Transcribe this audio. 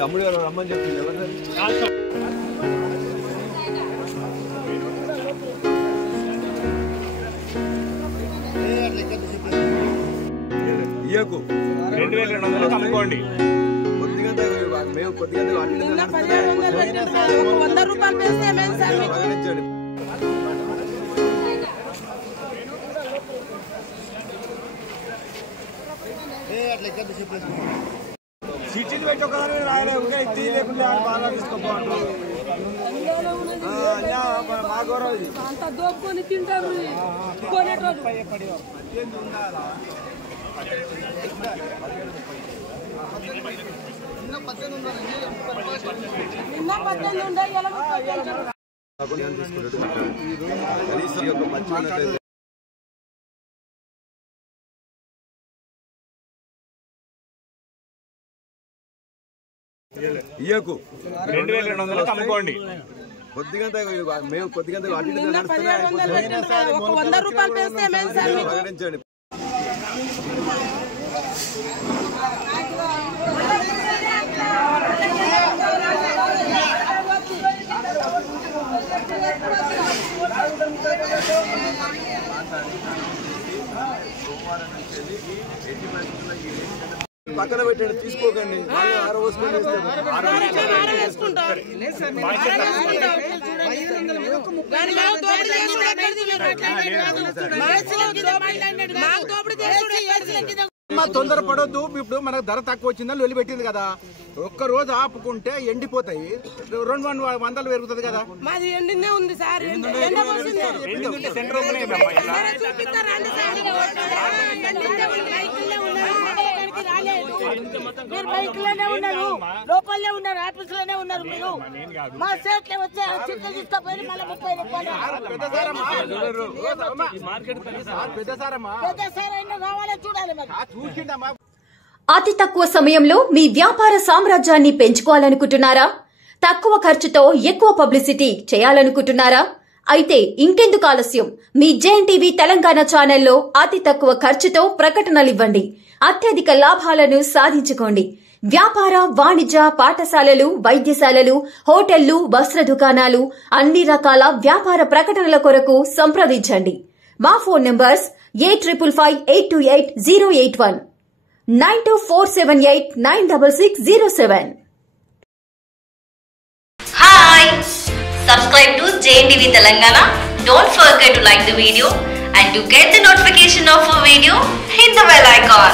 తమ్ముడు గారు రమ్మని చెప్పింది ఇయ్యకు 2200 అమ్ముకోండి. కొద్దిగా మేము కొద్దిగా సిటీ పెట్టి ఒక రాయలే ఇంకా ఇట్టి లేకుండా బాగా తీసుకోపోవాలి మా గౌరవ అంత దోపుకొని తింటారు కొనేటోళ్ళు. నిన్న 18 ఉండే ఇయ్యకు 2200 అమ్ముకోండి. కొద్దిగా మేము కొద్దిగా ప్రకటించండి. పక్కన పెట్టండి, తీసుకోకండి. తొందర పడొద్దు. ఇప్పుడు మనకు ధర తక్కువ వచ్చిందని లొల్లి పెట్టింది కదా, ఒక్క రోజు ఆపుకుంటే ఎండిపోతాయి. 200 పెరుగుతుంది కదా. మాది ఎండినే ఉంది సార్. మీరు బైక్లోనే ఉన్నారు, లోపలనే ఉన్నారు, ఆఫీసులోనే ఉన్నారు. మీరు మా సేట్లే వచ్చి చిట్లు తీసుకుపోయి మళ్ళీ 30 రూపాయలు కావాలని చూడాలి. అతి తక్కువ సమయంలో మీ వ్యాపార సామ్రాజ్యాన్ని పెంచుకోవాలనుకుంటున్నారా? తక్కువ ఖర్చుతో ఎక్కువ పబ్లిసిటీ చేయాలనుకుంటున్నారా? అయితే ఇంకెందుకు ఆలస్యం? మీ జేఎన్టీవీ తెలంగాణ ఛానల్లో అతి తక్కువ ఖర్చుతో ప్రకటనలివ్వండి. అత్యధిక లాభాలను సాధించుకోండి. వ్యాపార, వాణిజ్య, పాఠశాలలు, వైద్యశాలలు, హోటళ్లు, వస్త్ర దుకాణాలు, అన్ని రకాల వ్యాపార ప్రకటనల కొరకు సంప్రదించండి. మా phone numbers 8558288081 9247896607. Hi! Subscribe to JNTV Telangana. Don't forget to like the video and to get the notification of a video, hit the bell icon.